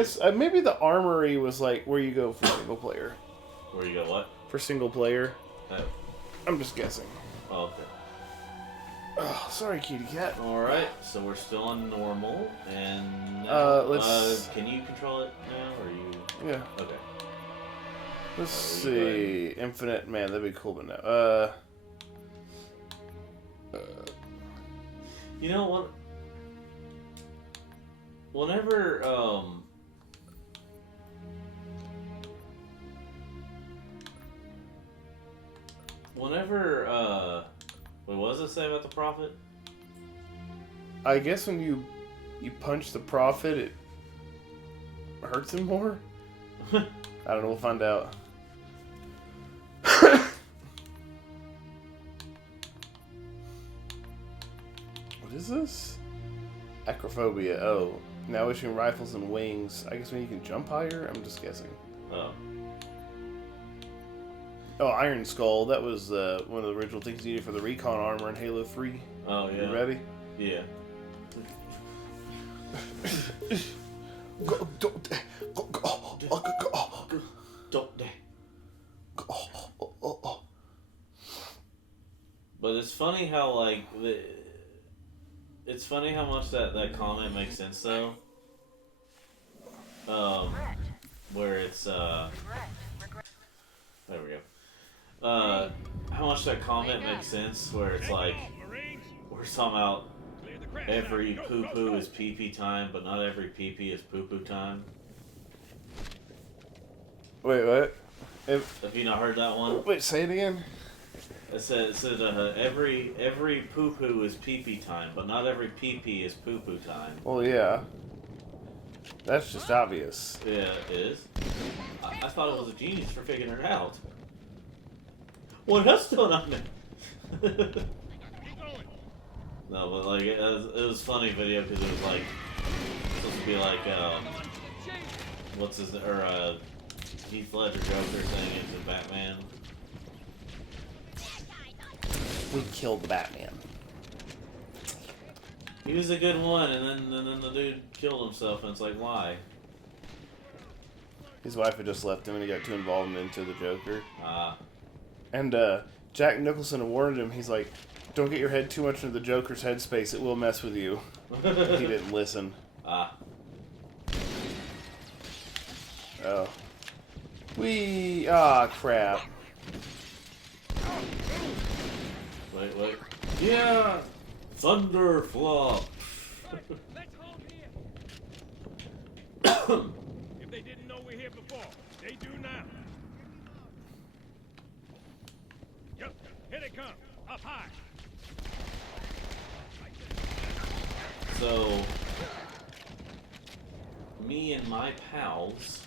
guess maybe the armory was like where you go for single player. Where you go what? For single player. Oh. I'm just guessing. Oh, okay. Oh, sorry, kitty cat. Alright, so we're still on normal, and let's... can you control it now, or you... Yeah. Okay. Let's see. Infinite, man, that'd be cool, but no. You know what? Whenever, what does it say about the Prophet? I guess when you punch the Prophet, it hurts him more? I don't know, we'll find out. What is this? Acrophobia. Oh, now issuing rifles and wings. I guess when you can jump higher? I'm just guessing. Oh. Oh, Iron Skull. That was one of the original things needed for the recon armor in Halo 3. Oh, yeah. You ready? Yeah. But it's funny how, like, it's funny how much that comment makes sense, though. Where it's, there we go. How much that comment makes sense, where it's like, we're talking about every poo-poo is pee-pee time, but not every pee-pee is poo-poo time. Wait, what? Have you not heard that one? Wait, say it again. It said every poo-poo is pee-pee time, but not every pee-pee is poo-poo time. Well, yeah. That's just obvious. Yeah, it is. I thought it was a genius for figuring it out. What else going on there? No, but like it was funny video because it was like supposed to be like what's his Heath Ledger Joker saying into Batman. We killed Batman. He was a good one, and then the dude killed himself, and it's like, why? His wife had just left him, and he got too involved into the Joker. Ah. And Jack Nicholson warned him. He's like, "Don't get your head too much into the Joker's headspace. It will mess with you." He didn't listen. Ah. Oh. Crap. Wait. Yeah! Thunder flop! If they didn't know we're here before, they do now. Yep, here they come. Up high. So, me and my pals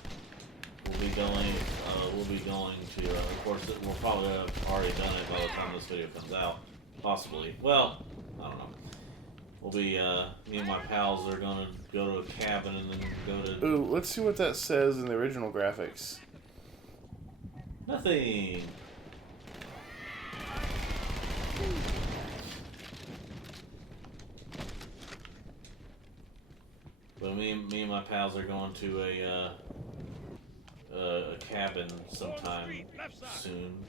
will be going to, of course, we'll probably have already done it by the time this video comes out. Possibly. Well, I don't know. We'll be, me and my pals are going to go to a cabin and then go to... Ooh, let's see what that says in the original graphics. Nothing! But me and my pals are going to a cabin sometime soon,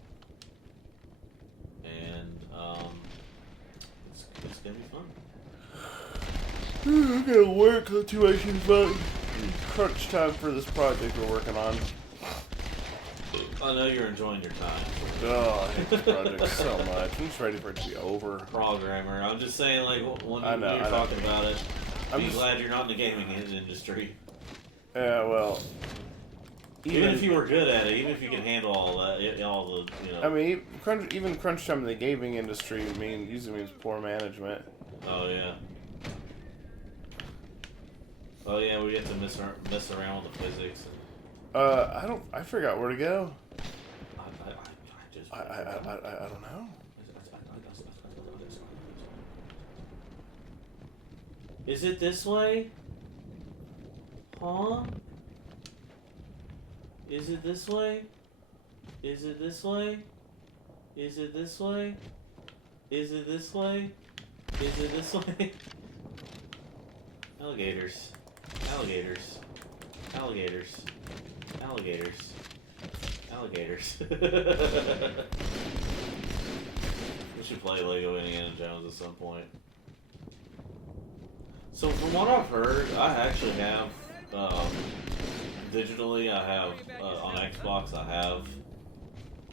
and it's gonna be fun. I gotta work too much fun. Crunch time for this project we're working on. I know you're enjoying your time. Oh, I hate this project so much. I'm just ready for it to be over. Programmer, I'm just saying, like when you're talking about it. I'm glad you're not in the gaming industry. Yeah, well... Even if you were good at it, even if you can handle all that, all the, you know... I mean, even crunch time in the gaming industry usually means poor management. Oh, yeah. Oh, yeah, we have to mess around with the physics. I forgot where to go. I don't know. Is it this way? Huh? Is it this way? Is it this way? Is it this way? Is it this way? Is it this way? Alligators. Alligators. Alligators. Alligators. Alligators. We should play Lego Indiana Jones at some point. So from what I've heard, I actually have, digitally, I have, on Xbox, I have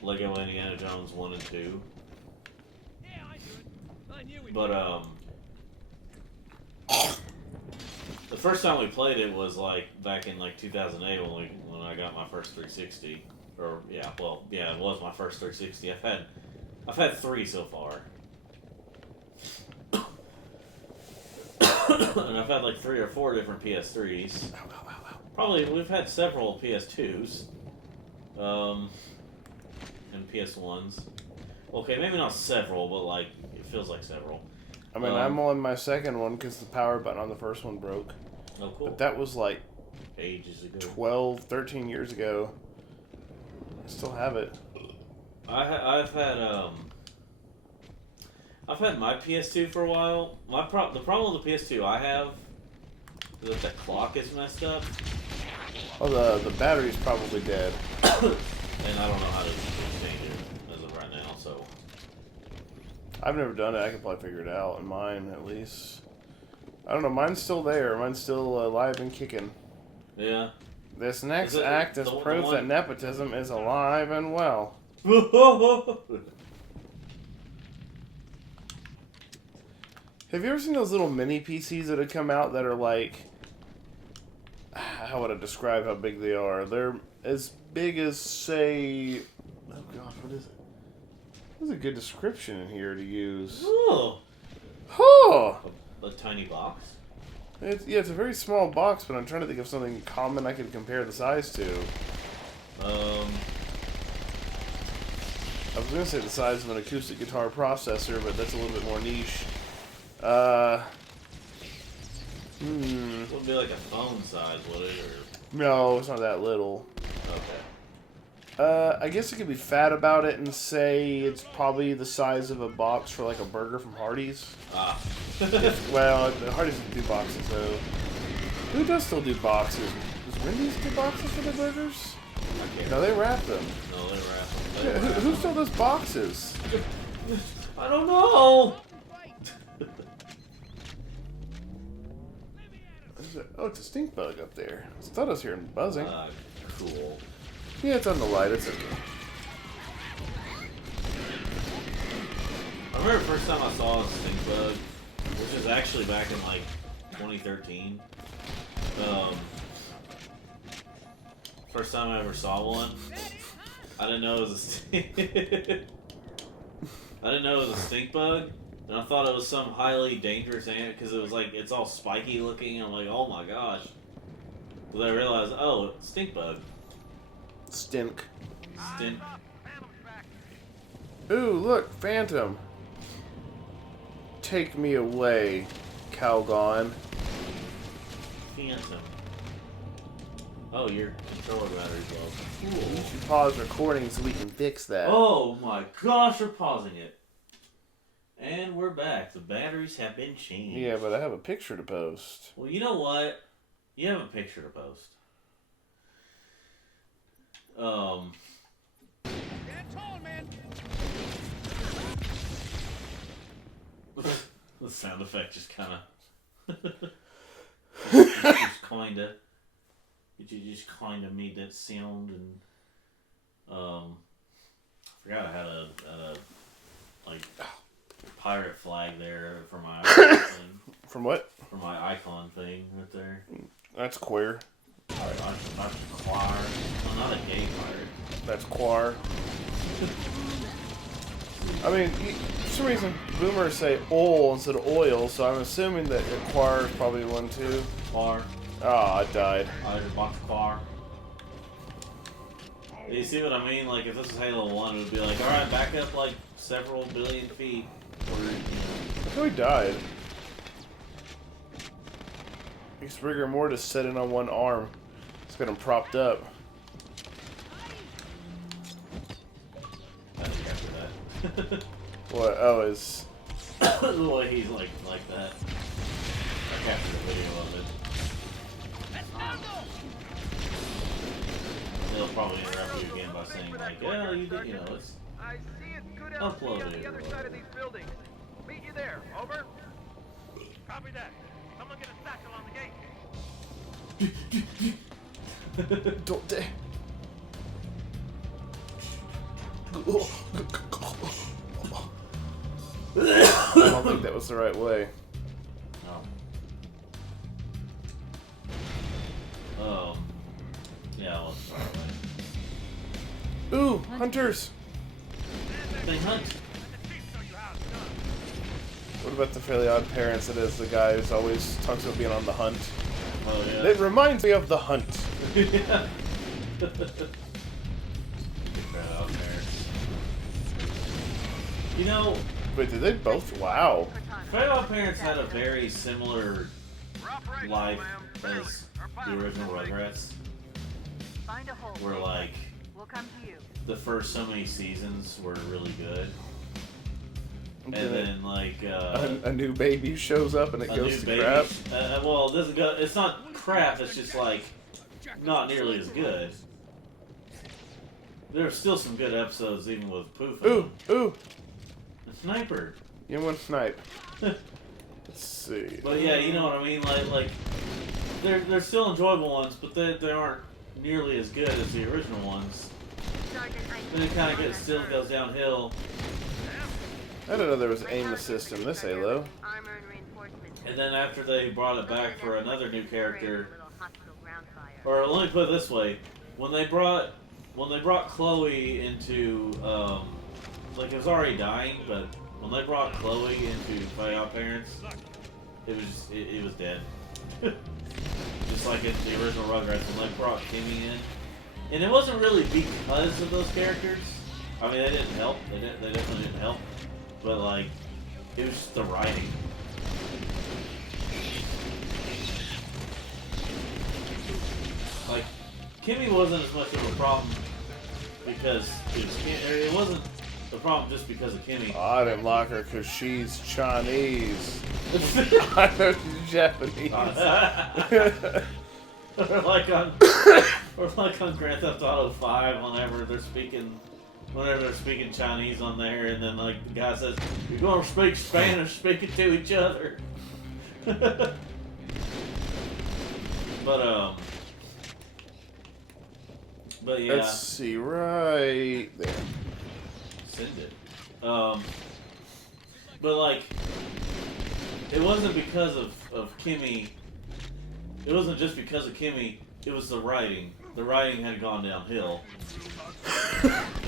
Lego Indiana Jones 1 and 2. But, the first time we played it was like back in like 2008 when I got my first 360. Or yeah, well, yeah, it was my first 360. I've had 3 so far. And I've had like 3 or 4 different PS3s. Probably we've had several PS2s. And PS1s. Okay, maybe not several, but like it feels like several. I mean, I'm on my second one because the power button on the first one broke. Oh, cool. But that was like ages ago. 12, 13 years ago. I still have it. I've had my PS2 for a while. The problem with the PS2 I have is that the clock is messed up. Oh, the battery's probably dead. And I don't know how to change it as of right now, so. I've never done it. I could probably figure it out. In mine, at least. I don't know. Mine's still there. Mine's still alive and kicking. Yeah. This next act is proof that nepotism is alive and well. Have you ever seen those little mini PCs that have come out that are like... How would I describe how big they are? They're as big as, say... Oh gosh, what is it? There's a good description in here to use. Oh! Oh! A tiny box? It's a very small box, but I'm trying to think of something common I could compare the size to. I was going to say the size of an acoustic guitar processor, but that's a little bit more niche. It would be like a phone size, would it? Or... No, it's not that little. Okay. I guess I could be fat about it and say it's probably the size of a box for like a burger from Hardee's. Ah. Well, Hardee's doesn't do boxes though. Who does still do boxes? Does Wendy's do boxes for their burgers? No, they wrap them. No, they wrap them. Yeah, who still does boxes? I don't know! Oh, it's a stink bug up there. I thought I was hearing buzzing. Cool. Yeah, it's on the light. It's okay. I remember the first time I saw a stink bug, which was actually back in like 2013. First time I ever saw one, I didn't know it was a I didn't know it was a stink bug, and I thought it was some highly dangerous ant because it was like it's all spiky looking. And I'm like, oh my gosh. But I realized, oh, it's stink bug. Stink. Stink. Ooh, look, Phantom. Take me away, Calgon. Phantom. Oh, your controller battery's low. Cool. You should pause recording so we can fix that. Oh my gosh, we're pausing it. And we're back. The batteries have been changed. Yeah, but I have a picture to post. Well, you know what? You have a picture to post. Get tall, man. The sound effect just kind of... You just kind of made that sound, and I forgot I had a like pirate flag there for my icon thing. From what? For my icon thing right there. That's queer. Not choir. Well, not a gay pirate. That's quar. I mean, for some reason, boomers say oil instead of oil, so I'm assuming that quar is probably one too. Choir. Oh, I died. There's a bunch of choir. You see what I mean? Like, if this was Halo 1, it would be like, alright, back up like several billion feet. Or, you know. I thought he died. Makes rigor more to set in on one arm. It's got him propped up. I didn't capture that. What? Oh, is... The way he's like that. I captured a video of it. They'll probably interrupt you again by saying like, "Well, you did, you know, it's I see it's good uploaded." on the other side of these buildings. Meet you there. Over. Copy that. Someone get a satchel on the gate. Don't dare. I don't think that was the right way. No. Yeah, well, it's far away. Ooh, hunters! They hunt. What about the Fairly Odd Parents? That is the guy who's always talks about being on the hunt. Oh yeah. It reminds me of The Hunt. Yeah. Get that out there. You know, Wait, did they both? Wow. Fairly Odd Parents had a very similar life as the original Rugrats, Find a hole. where like We'll come to you. the first so many seasons were really good, and Okay. then like A new baby shows up and it a goes new to baby. crap. Well, it doesn't go. It's not crap. It's just like not nearly as good. There are still some good episodes, even with Poof. Ooh, ooh. And Sniper. You want snipe. Let's see. But yeah, you know what I mean. Like they're still enjoyable ones, but they aren't nearly as good as the original ones. Then it kind of still goes downhill. I didn't know there was aim assist in this Halo. Armor and reinforcements. And then after they brought it back for another new character, or let me put it this way, when they brought Chloe into like it was already dying, but when they brought Chloe into Fairly Odd Parents, it was dead. Just like in the original Rugrats, when they brought Kimmy in, and it wasn't really because of those characters. I mean, they didn't help. They definitely didn't help. But like, it was just the writing. Like, Kimmy wasn't as much of a problem because it wasn't the problem just because of Kimmy. Oh, I didn't like her because she's Chinese. I know she's Japanese. or like on Grand Theft Auto 5, whenever they're speaking Chinese on there, and then like the guy says, "You're gonna speak Spanish, speak it to each other." But yeah. Let's see, right there. Send it. But like, it wasn't because of Kimmy. It wasn't just because of Kimmy. It was the writing. The writing had gone downhill.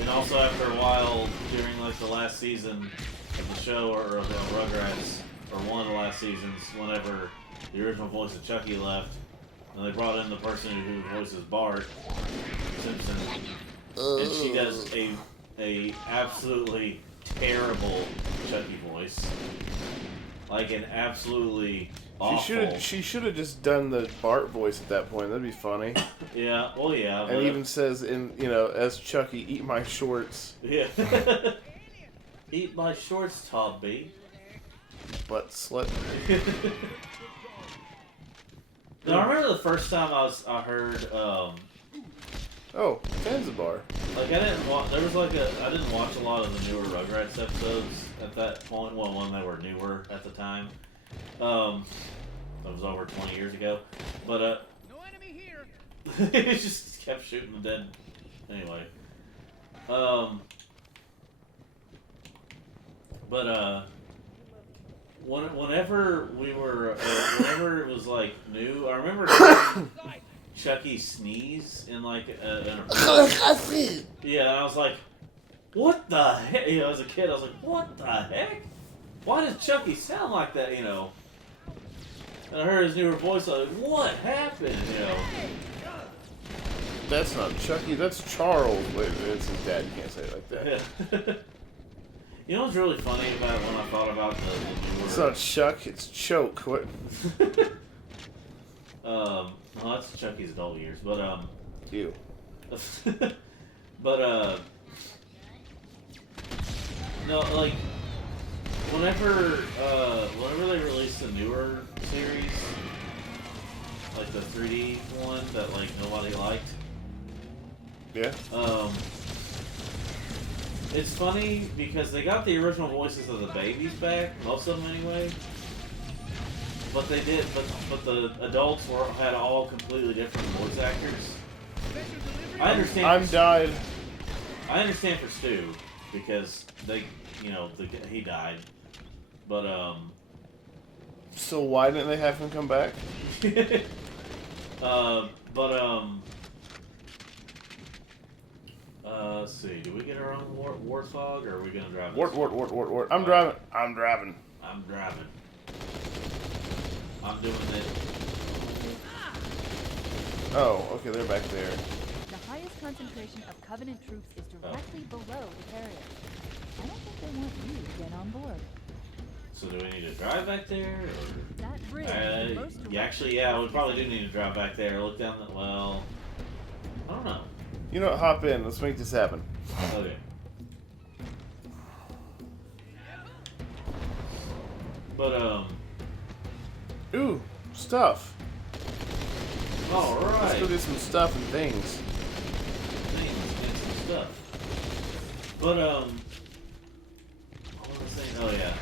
And also after a while, during like the last season of the show, or of Rugrats, or one of the last seasons, whenever the original voice of Chucky left, and they brought in the person who voices Bart Simpson, and she does a absolutely terrible Chucky voice, like an absolutely awful. She should have just done the Bart voice at that point. That'd be funny. Yeah, well, yeah. And even says as Chucky, "Eat my shorts." Yeah. Eat my shorts, Toby. Butt slut. Now, I remember the first time I heard, Oh, Zanzibar. like I didn't watch a lot of the newer Rugrats episodes at that point. Well, when they were newer at the time. That was over 20 years ago. But No enemy here. it just kept shooting the dead. Anyway. Whenever it was like new, I remember Chucky sneeze in like yeah, and I was like, what the heck? You know, as a kid, I was like, what the heck? Why does Chucky sound like that? You know. And I heard his newer voice, I was like, what happened? You know. That's not Chucky. That's Charles. Wait, it's his dad. You can't say it like that. Yeah. You know what's really funny about when I thought about the newer... It's not Chuck. It's Choke. What? well, that's Chucky's adult years, but You. but no, like whenever they released the newer series, like the 3D one that like nobody liked. Yeah. It's funny because they got the original voices of the babies back, most of them anyway. But they did, but the adults had all completely different voice actors. I understand. I'm died. I understand for Stu because he died, but So why didn't they have him come back? Let's see. Do we get our own warthog, or are we gonna drive? Wart. I'm driving. I'm driving. I'm driving. I'm doing it. Oh, okay, they're back there. The highest concentration of Covenant troops is directly below the carrier. I don't think they want you to get on board. So do we need to drive back there, or? That bridge is the most direct We probably do need to drive back there. Look down the well. I don't know. You know what? Hop in. Let's make this happen. Okay. But Ooh, stuff. all right. Let's go get some stuff and things. Things and some stuff. But what was I saying? Oh yeah.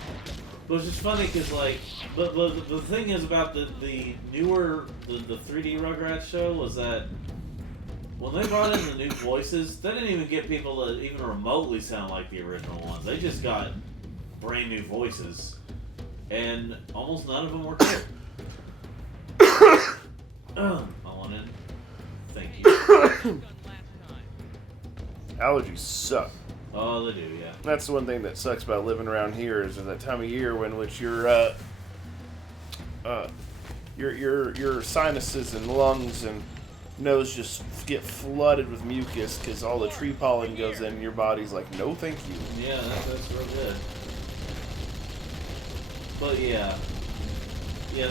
But it's just funny because like, but the thing is about the newer the 3D Rugrats show was that when they brought in the new voices, they didn't even get people to even remotely sound like the original ones. They just got brand new voices, and almost none of them were good. I want in. Thank you. Allergies suck. Oh, they do, yeah. That's the one thing that sucks about living around here is that time of year when which your sinuses and lungs and nose just get flooded with mucus because all the tree pollen goes in and your body's like, no thank you. Yeah, that's real good. But yeah, the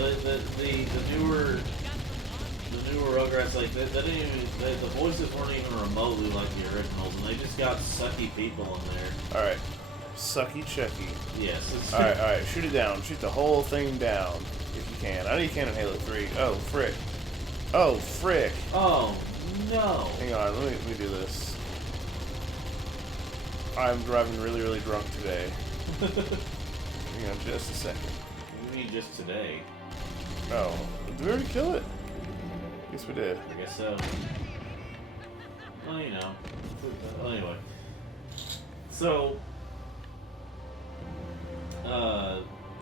newer Rugrats, like they didn't even, the voices weren't even remotely like the originals, and they just got sucky people in there. All right, sucky Chucky. Yes. All right, shoot it down. Shoot the whole thing down if you can. I know you can in Halo 3. Oh frick. Oh frick. Oh no. Hang on, let me do this. I'm driving really drunk today. Hang on just a second. What do you mean just today? Oh, did we already kill it? Yes, we did. I guess so. Well, you know. Well, anyway. So,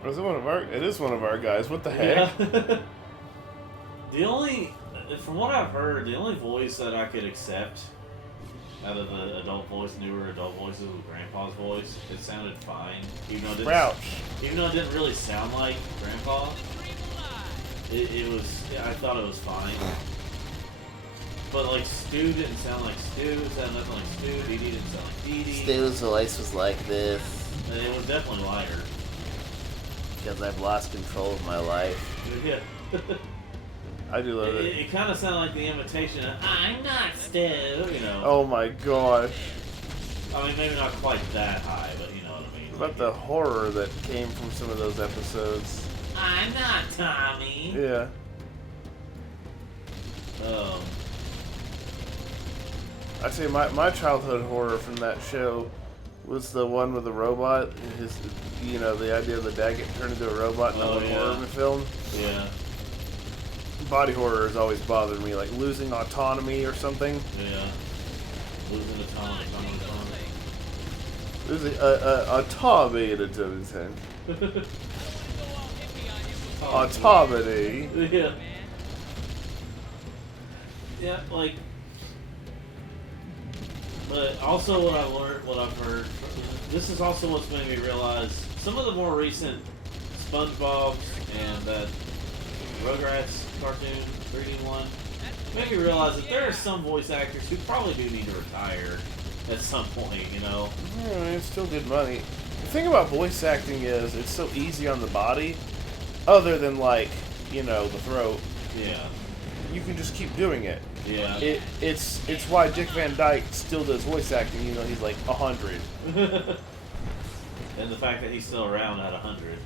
Was it one of our? It is one of our guys. What the heck? yeah. From what I've heard, the only voice that I could accept out of the newer adult voices was Grandpa's voice. It sounded fine, even though it didn't really sound like Grandpa. It was. I thought it was fine. But like Stu didn't sound like Stu. It sounded nothing like Stu. Dee Dee didn't sound like Dee Dee. Stu's voice was like this. And it was definitely lighter. Because I've lost control of my life. Yeah. I do love it. It kind of sounded like the imitation of "I'm not Stu," you know. Oh my gosh. I mean, maybe not quite that high, but you know what I mean. What about the horror that came from some of those episodes? I'm not Tommy. Yeah. I'd say my childhood horror from that show was the one with the robot. The idea of the dad getting turned into a robot and all the horror in the film. Yeah. Body horror has always bothered me, like losing autonomy or something. Yeah. Losing autonomy. Losing autonomy in a thing. Autonomy. Yeah. Yeah, like. But also what I've learned, what I've heard, this is also what's made me realize some of the more recent SpongeBob's and that Rugrats cartoon 3D one made me realize that there are some voice actors who probably do need to retire at some point, you know? Yeah, I mean, it's still good money. The thing about voice acting is it's so easy on the body, other than like, the throat. Yeah. You can just keep doing it. Yeah. It's why Dick Van Dyke still does voice acting, he's like 100. And the fact that he's still around at 100.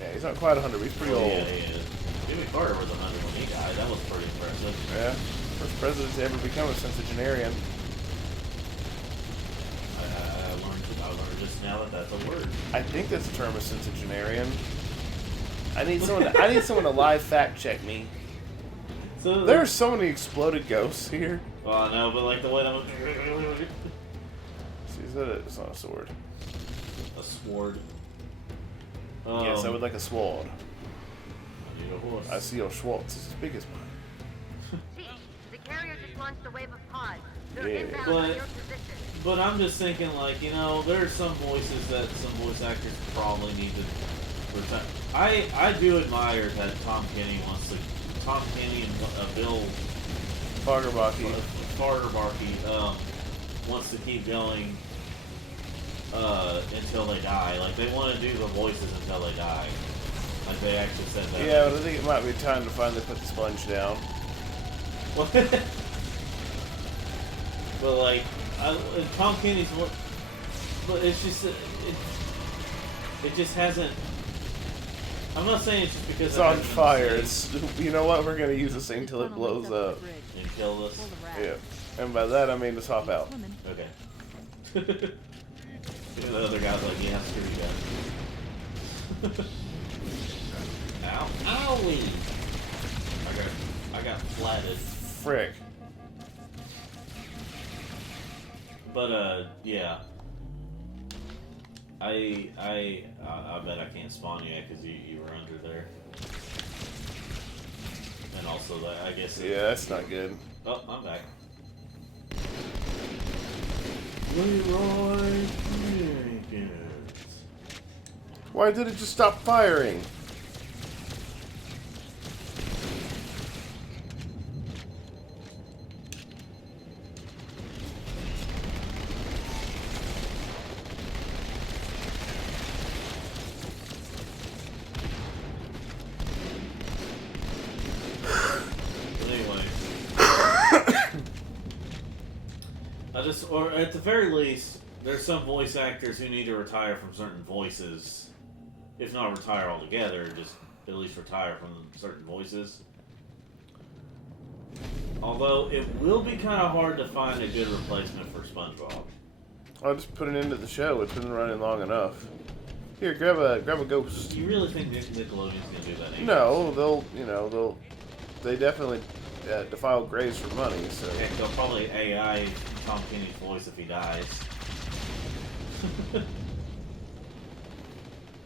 Yeah, he's not quite 100, but he's pretty old. Yeah, he is. Jimmy Carter was 100 when he died. That was pretty impressive. Yeah. First president to ever become a centenarian. I learned just now that that's a word. I think that's the term, a centenarian. I need someone to live fact check me. So There are so many exploded ghosts here. Well, I know, but like the way I'm See, is that it's not a sword. a sword. Yes, I would like a sword. I need a horse. I see your Schwartz is as big as mine. Chief, the carrier just launched a wave of pods. They're Yeah. inbound But- on your position. But I'm just thinking, like, you know, there are some voices that some voice actors probably need to retire. I do admire that Tom Kenny and Bill Fagerbaki. Fagerbaki wants to keep going until they die. Like, they want to do the voices until they die. Like, they actually said that. Yeah, but I think it might be time to finally put the sponge down. But like, Tom Kenny's what? But it's just it just hasn't. I'm not saying it's just because It's it on hasn't been fire. saved It's, you know what? We're gonna use this thing till it Tunnel leads blows to the up. bridge. and kill us. Pull the rack. Yeah, and by that I mean just hop out. Swimming. Okay. And the other guy's like, yeah, screw you guys. Ow! Owie! I got flatted. Frick. But yeah. I bet I can't spawn yet because you were under there. And also that I guess. Yeah, that's not good. Oh, I'm back. Leroy Jenkins. Why did it just stop firing? Or at the very least, there's some voice actors who need to retire from certain voices. If not retire altogether, just at least retire from certain voices. Although, it will be kind of hard to find a good replacement for SpongeBob. I'll just put it into the show. It's been running long enough. Here, grab a ghost. You really think Nickelodeon's gonna do that anyway? No, they definitely defile graves for money. So Heck, they'll probably AI Tom Kenny's voice if he dies.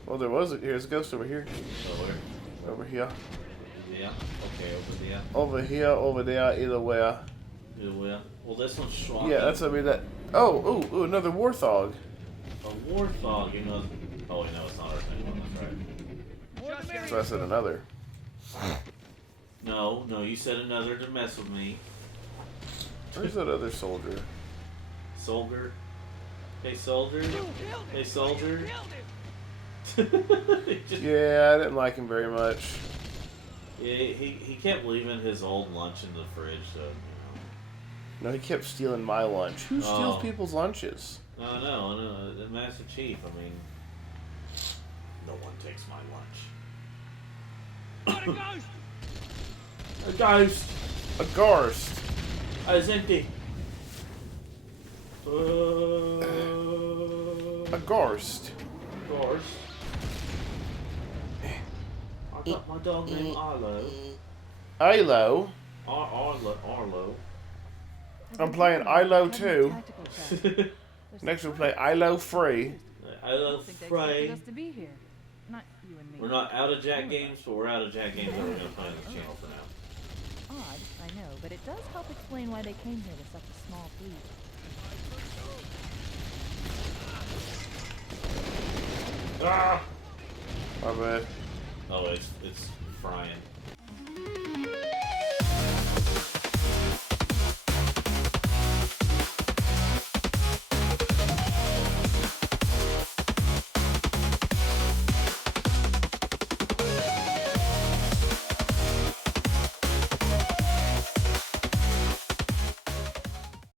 well, there was here's a ghost over here, Over here. over here, Yeah. Okay, over there. over here, over there, either way. Yeah, well, this one's shrunk. Yeah, that's I mean that. Oh, ooh, another warthog. A warthog, you know. Oh, wait, no, it's not our thing. That's right. So I said another. No, you said another to mess with me. Where's that other soldier? Soldier. Hey, soldier. Hey, soldier. Yeah, I didn't like him very much. Yeah, he kept leaving his old lunch in the fridge, so, you No, he kept stealing my lunch. Who steals Oh. people's lunches? know. No, the Master Chief, I mean, no one takes my lunch. Got a ghost! A ghost! A ghost. It's empty. A ghost. Ghost. I got my dog named Arlo. Ilo. Arlo. I'm playing Ilo Having a 2. tactical test. There's Next some we'll play Ilo 3. I Ilo don't think they Frey. expected us to be here. Not you and me. We're not out of Jack games, but we're out of Jack games that we're going to play on this channel for now. Odd, I know, but it does help explain why they came here with such a small fleet. Ah! My bad. Oh, it's frying.